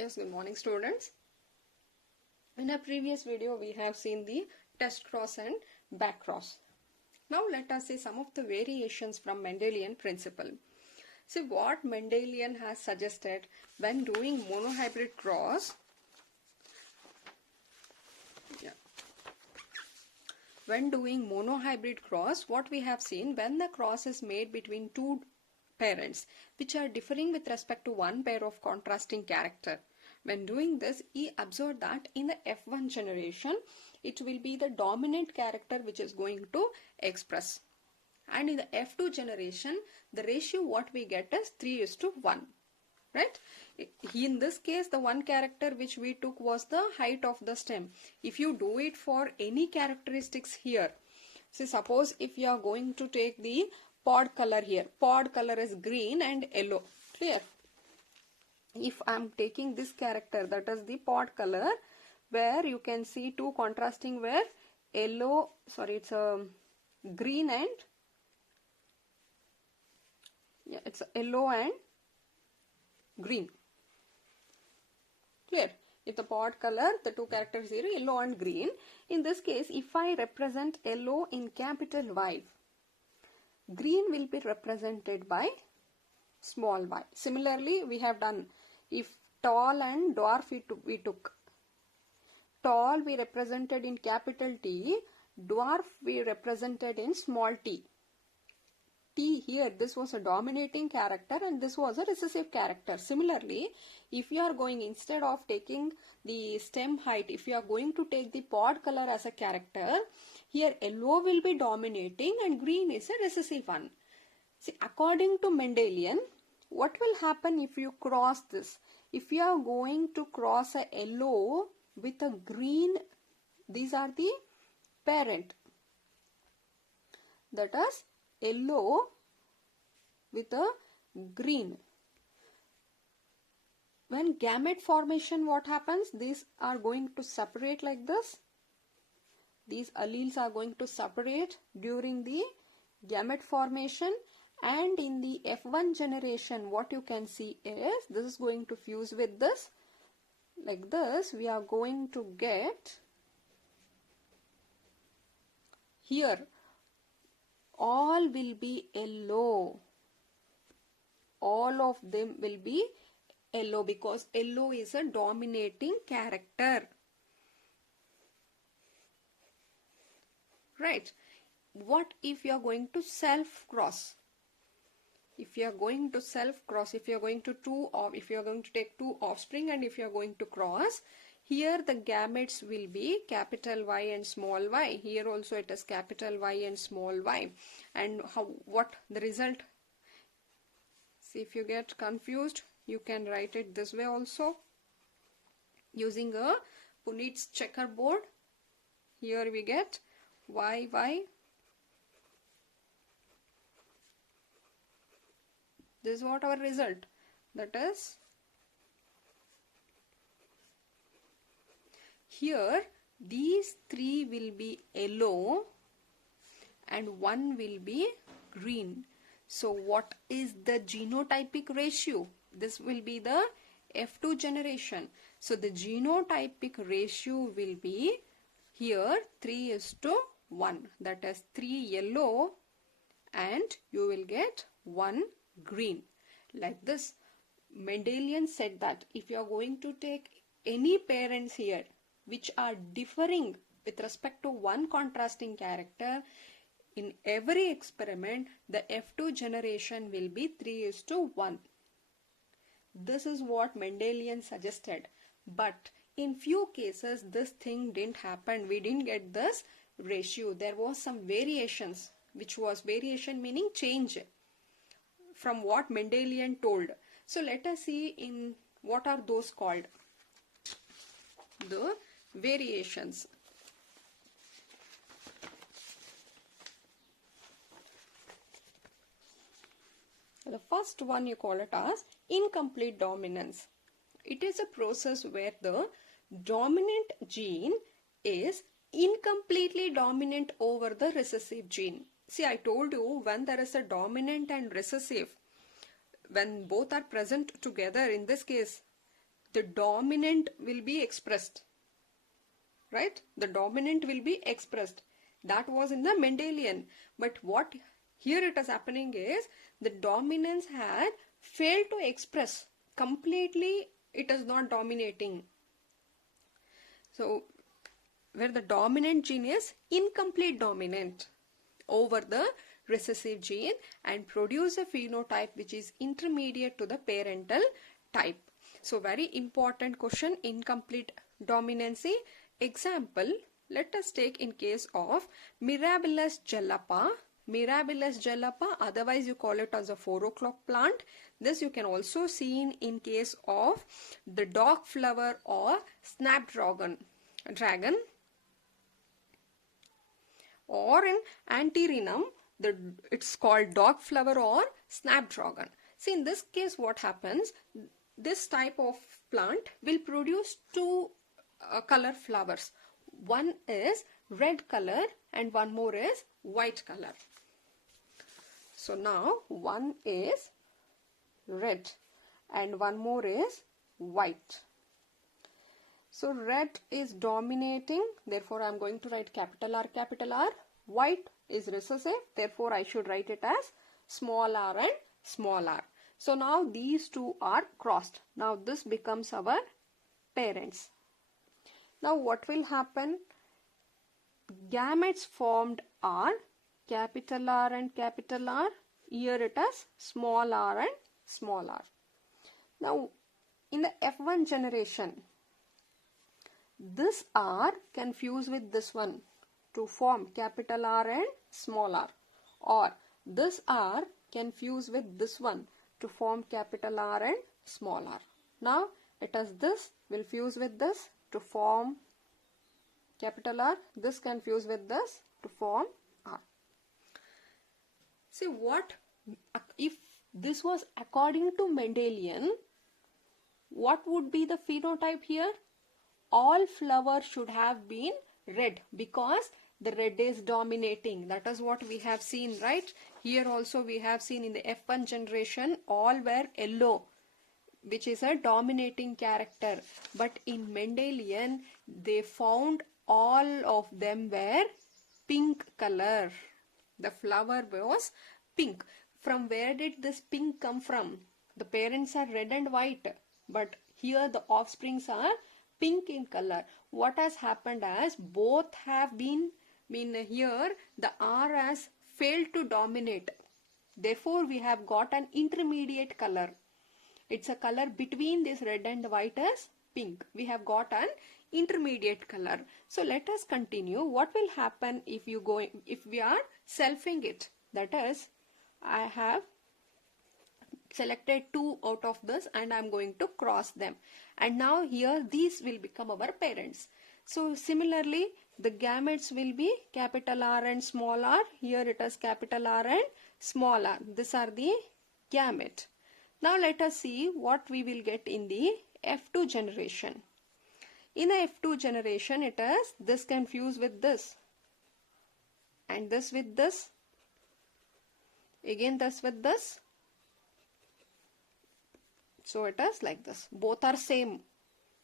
Yes, good morning students. In a previous video we have seen the test cross and back cross. Now let us see some of the variations from Mendelian principle. See what Mendelian has suggested when doing monohybrid cross. When doing monohybrid cross, what we have seen, when the cross is made between two parents which are differing with respect to one pair of contrasting character. When doing this, he observed that in the F1 generation, it will be the dominant character which is going to express. And in the F2 generation, the ratio what we get is 3:1. Right? In this case, the one character which we took was the height of the stem. If you do it for any characteristics here, see suppose if you are going to take the pod color here, pod color is green and yellow, clear? If I am taking this character, that is the pod color, where you can see two contrasting where yellow, sorry, it's a green and it's yellow and green, clear? If the pod color, the two characters here, yellow and green. In this case, if I represent yellow in capital Y, green will be represented by small y. Similarly, we have done, if tall and dwarf we took. Tall we represented in capital T, dwarf we represented in small t. T here, this was a dominating character and this was a recessive character. Similarly, if you are going, instead of taking the stem height, if you are going to take the pod color as a character, here yellow will be dominating and green is a recessive one. See, according to Mendelian, what will happen if you cross this? If you are going to cross a yellow with a green, these are the parent. That is yellow with a green. When gamete formation, what happens? These are going to separate like this. These alleles are going to separate during the gamete formation. And in the F1 generation, what you can see is, this is going to fuse with this. Like this, we are going to get here, all will be yellow. All of them will be yellow because yellow is a dominating character. Right? What if you are going to self cross? If you are going to self cross, if you are going to take two offspring and if you are going to cross, here the gametes will be capital Y and small y. Here also it is capital Y and small y. And what the result? See, if you get confused, you can write it this way also. Using a Punnet's checkerboard, here we get YY. This is what our result. That is, here these three will be yellow and one will be green. So what is the genotypic ratio? This will be the F2 generation. So the genotypic ratio will be here 3:1. That is 3 yellow and you will get 1 green. Like this, Mendelian said that if you are going to take any parents here which are differing with respect to one contrasting character, in every experiment the F2 generation will be 3:1. This is what Mendelian suggested, but in few cases this thing didn't happen. We didn't get this ratio. There was some variations, which was variation meaning change from what Mendelian told. So let us see in what are those called, the variations. The first one you call it as incomplete dominance. It is a process where the dominant gene is incompletely dominant over the recessive gene. See, I told you, when there is a dominant and recessive, when both are present together, in this case the dominant will be expressed, right? The dominant will be expressed. That was in the Mendelian. But what here it is happening is the dominance had failed to express. Completely it is not dominating. So where the dominant gene is incomplete dominant over the recessive gene and produce a phenotype which is intermediate to the parental type. So very important question, incomplete dominancy. Example, let us take in case of Mirabilis jalapa. Mirabilis jalapa, otherwise you call it as a 4 o'clock plant. This you can also see in case of the dog flower or snapdragon. Or in Antirrhinum, it's called dog flower or snapdragon. See, in this case what happens, this type of plant will produce two color flowers. One is red color and one more is white color. So now one is red and one more is white. So red is dominating, therefore I am going to write capital R, capital R. White is recessive, therefore I should write it as small r and small r. So now these two are crossed. Now this becomes our parents. Now what will happen? Gametes formed are capital R and capital R. Here it is small r and small r. Now in the F1 generation, this R can fuse with this one to form capital R and small r, or this R can fuse with this one to form capital R and small r. Now it is this will fuse with this to form capital R, this can fuse with this to form R. See, what if this was according to Mendelian, what would be the phenotype here? All flowers should have been red because the red is dominating. That is what we have seen, right? Here also we have seen in the F1 generation all were yellow, which is a dominating character. But in Mendelian, they found all of them were pink color. The flower was pink. From where did this pink come from? The parents are red and white, but here the offsprings are pink in color. What has happened as both have been, here the R has failed to dominate. Therefore we have got an intermediate color. It's a color between this red and white as pink. We have got an intermediate color. So let us continue. What will happen if we are selfing it? That is, I have selected 2 out of this and I am going to cross them. And now here these will become our parents. So similarly, the gametes will be capital R and small r. Here it is capital R and small r. These are the gamete. Now let us see what we will get in the F2 generation. In the F2 generation, it is this can fuse with this and this with this, again this with this. So it is like this. Both are same.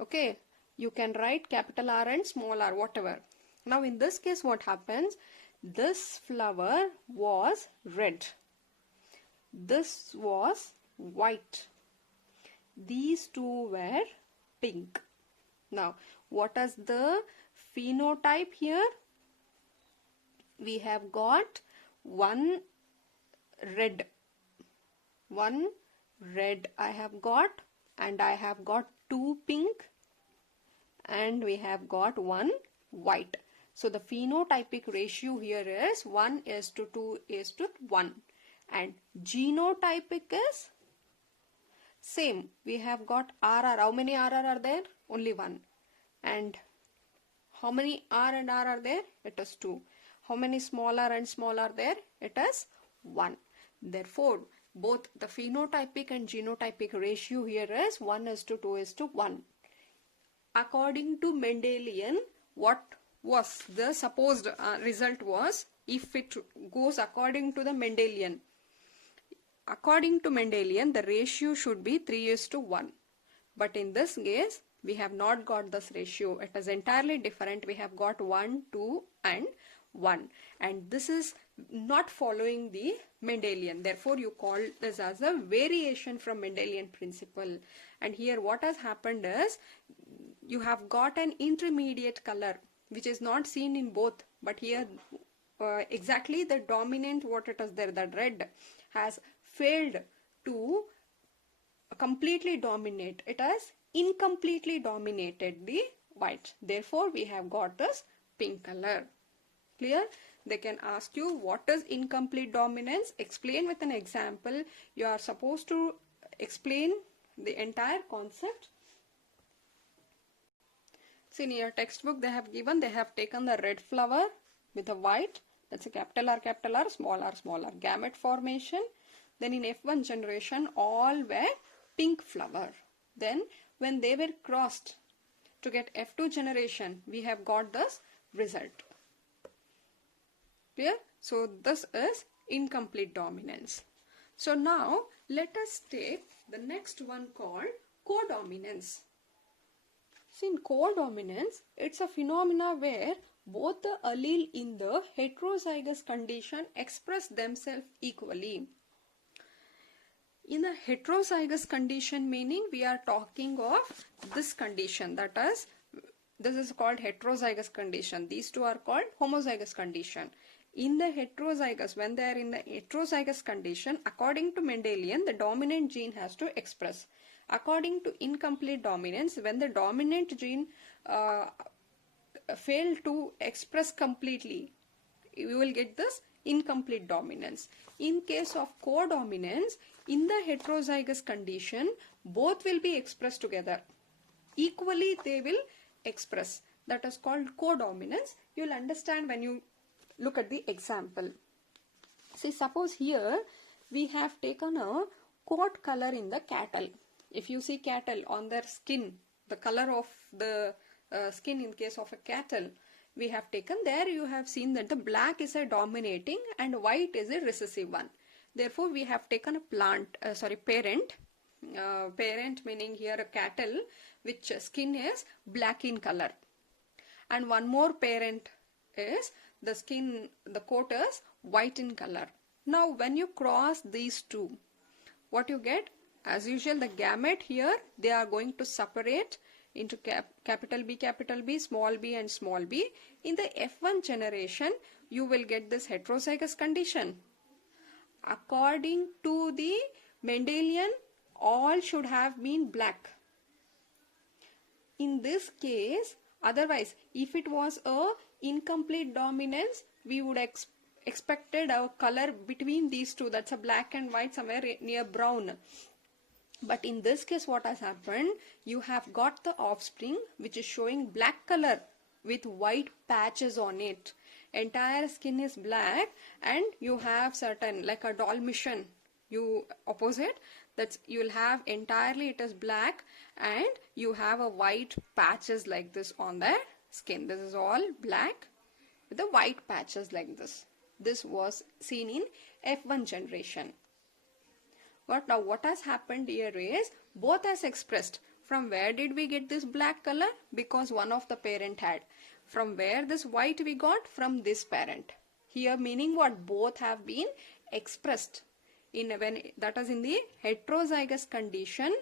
Okay. You can write capital R and small r, whatever. Now in this case what happens? This flower was red. This was white. These two were pink. Now what is the phenotype here? We have got one red I have got, and I have got 2 pink, and we have got 1 white. So the phenotypic ratio here is 1:2:1, and genotypic is same. We have got RR. How many RR are there? Only 1. And how many R and R are there? It is 2. How many small r and small r there? It is 1. Therefore, both the phenotypic and genotypic ratio here is 1:2:1. According to Mendelian, what was the supposed result was, if it goes according to the Mendelian. According to Mendelian, the ratio should be 3:1. But in this case, we have not got this ratio. It is entirely different. We have got 1, 2 and 1. And this is not following the Mendelian. Therefore, you call this as a variation from Mendelian principle. And here what has happened is, you have got an intermediate color which is not seen in both. But here exactly the dominant, what it is there, that red has failed to completely dominate. It has incompletely dominated the white. Therefore, we have got this pink color. Clear? They can ask you what is incomplete dominance. Explain with an example. You are supposed to explain the entire concept. See, in your textbook they have given, they have taken the red flower with a white, that's a capital R, small r, gamete formation. Then in F1 generation, all were pink flower. Then when they were crossed to get F2 generation, we have got this result. Clear? So this is incomplete dominance. So now let us take the next one called codominance. See, in codominance, it's a phenomena where both the allele in the heterozygous condition express themselves equally. In the heterozygous condition, meaning we are talking of this condition, that is, this is called heterozygous condition. These two are called homozygous condition. In the heterozygous, when they are in the heterozygous condition, according to Mendelian, the dominant gene has to express. According to incomplete dominance, when the dominant gene fail to express completely, you will get this incomplete dominance. In case of codominance, in the heterozygous condition, both will be expressed together. Equally they will express. That is called codominance. You will understand when you look at the example. See, suppose here we have taken a coat color in the cattle. If you see cattle on their skin, the color of the skin in case of a cattle, we have taken, there you have seen that the black is a dominating and white is a recessive one. Therefore, we have taken a parent. Parent meaning here a cattle which skin is black in color. And one more parent is the skin, the coat is white in color. Now when you cross these two, what you get? As usual, the gamete here, they are going to separate into capital B, small b and small b. In the F1 generation, you will get this heterozygous condition. According to the Mendelian, all should have been black. In this case, otherwise, if it was a incomplete dominance, we would expected a color between these two, that's a black and white, somewhere near brown. But in this case, what has happened? You have got the offspring which is showing black color with white patches on it. Entire skin is black, and you have certain, like a Dalmatian, you opposite, that's you will have entirely it is black, and you have a white patches like this on their skin. This is all black with the white patches like this. This was seen in F1 generation. But now what has happened here is, both as expressed. From where did we get this black color? Because one of the parent had. From where this white we got? From this parent. Here meaning what? Both have been expressed. That is in the heterozygous condition,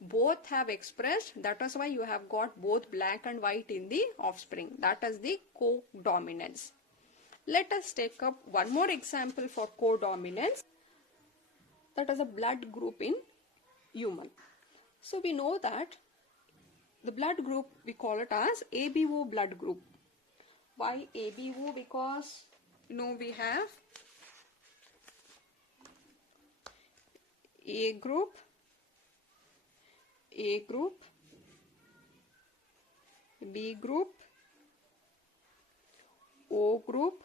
both have expressed. That is why you have got both black and white in the offspring. That is the codominance. Let us take up one more example for codominance. That is a blood group in human. So we know that the blood group, we call it as ABO blood group. Why ABO? Because we have A group, B group, O group,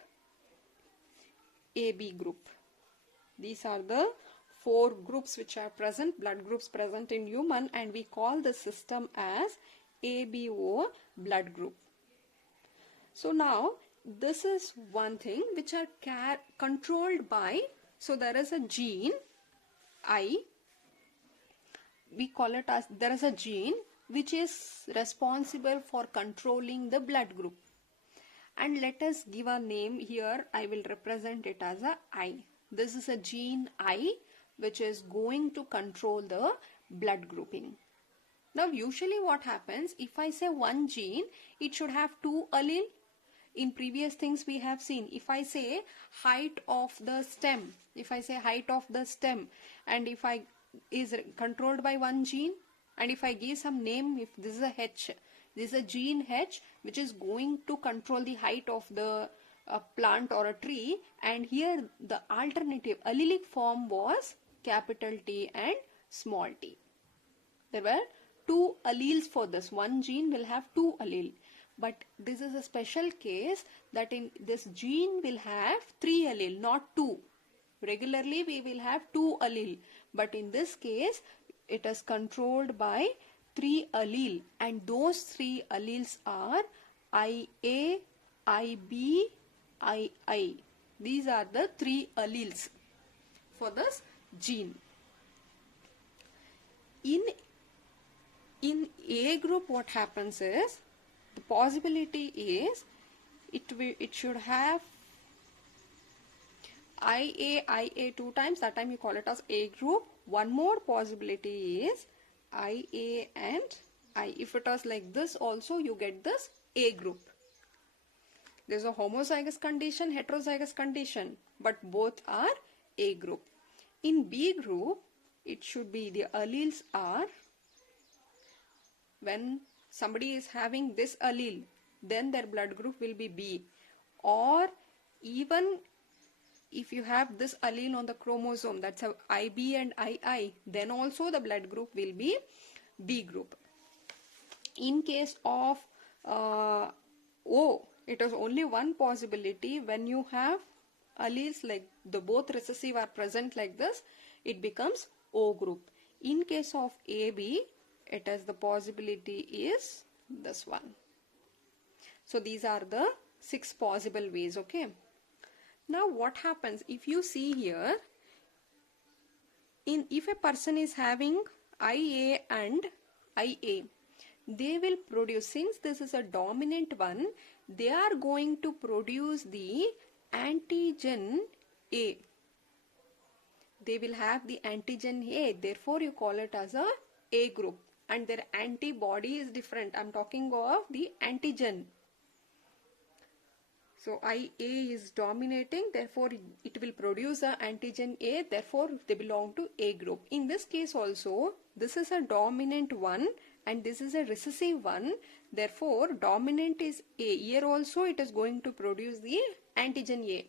AB group. These are the 4 groups which are present, blood groups present in human, and we call the system as ABO blood group. So now this is one thing which are controlled by, so there is a gene I, we call it as there is a gene which is responsible for controlling the blood group. And let us give a name here. I will represent it as a I. This is a gene I which is going to control the blood grouping. Now usually what happens, if I say one gene, it should have two allele. In previous things we have seen, if I say height of the stem, and if I is controlled by one gene, and if I give some name, if this is a H, this is a gene H which is going to control the height of the plant or a tree, and here the alternative allelic form was capital T and small t. There were two alleles for this. One gene will have two allele. But this is a special case that in this gene will have three allele, not two. Regularly we will have two allele. But in this case, it is controlled by three allele. And those three alleles are IA, IB, II. These are the three alleles for this gene. In A group, what happens is, the possibility is it should have IA two times. That time you call it as A group. One more possibility is IA and I. If it was like this also, you get this A group. There's a homozygous condition, heterozygous condition, but both are A group. In B group, it should be the alleles are, when somebody is having this allele, then their blood group will be B. Or even if you have this allele on the chromosome, that's a IB and II, then also the blood group will be B group. In case of O, it is only one possibility. When you have alleles like the both recessive are present like this, it becomes O group. In case of AB, it has the possibility is this one. So these are the 6 possible ways. Okay. Now what happens if you see here, if a person is having IA and IA, they will produce, since this is a dominant one, they are going to produce the antigen A. They will have the antigen A, therefore you call it as a group. And their antibody is different. I'm talking of the antigen. So IA is dominating, therefore it will produce a antigen A, therefore they belong to A group. In this case also, this is a dominant one and this is a recessive one, therefore dominant is A. Here also it is going to produce the antigen A.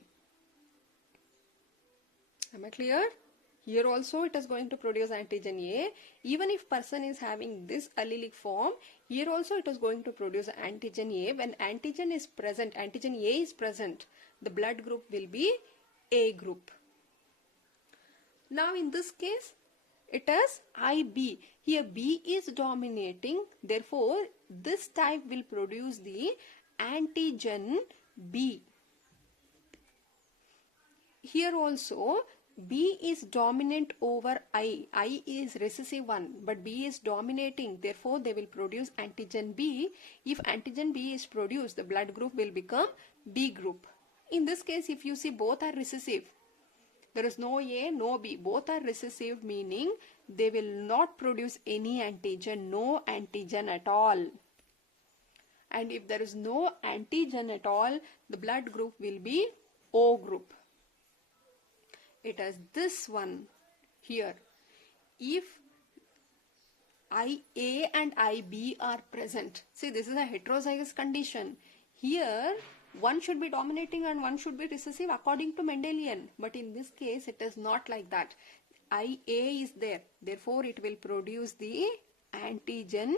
Am I clear? Here also it is going to produce antigen A. Even if person is having this allelic form, here also it is going to produce antigen A. When antigen is present, antigen A is present, the blood group will be A group. Now in this case, it is IB. Here B is dominating, therefore this type will produce the antigen B. Here also B is dominant over I. I is recessive one, but B is dominating. Therefore, they will produce antigen B. If antigen B is produced, the blood group will become B group. In this case, if you see both are recessive, there is no A, no B. Both are recessive, meaning they will not produce any antigen, no antigen at all. And if there is no antigen at all, the blood group will be O group. It is this one here. If IA and IB are present, see this is a heterozygous condition. Here one should be dominating and one should be recessive according to Mendelian. But in this case it is not like that. IA is there, therefore it will produce the antigen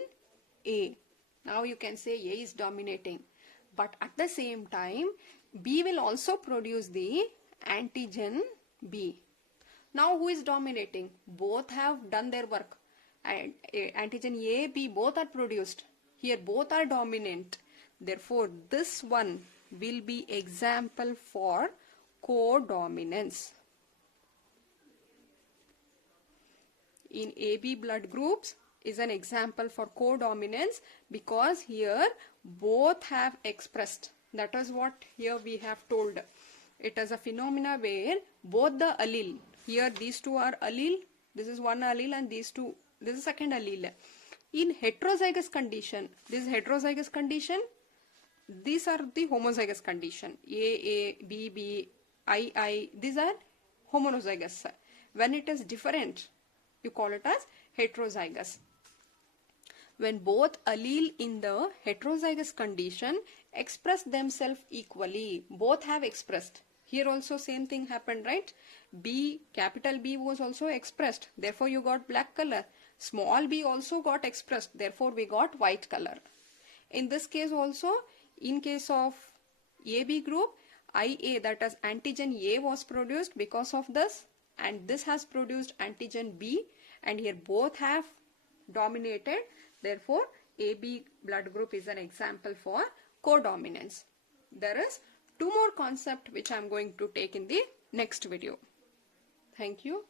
A. Now you can say A is dominating. But at the same time B will also produce the antigen B. Now who is dominating? Both have done their work. And antigen A, B both are produced. Here both are dominant. Therefore this one will be example for codominance. in AB blood groups is an example for codominance, because here both have expressed. That is what here we have told. It is a phenomena where both the allele, here these two are allele, this is one allele, and these two, this is second allele. In heterozygous condition, this is heterozygous condition, these are the homozygous condition. A, B, B, I, these are homozygous. When it is different, you call it as heterozygous. When both allele in the heterozygous condition express themselves equally, both have expressed. Here also same thing happened, right? B, capital B was also expressed, therefore you got black color. Small b also got expressed, therefore we got white color. In this case also, in case of AB group, IA, that is antigen A, was produced because of this, and this has produced antigen B, and here both have dominated. Therefore, AB blood group is an example for codominance. There is two more concepts which I am going to take in the next video. Thank you.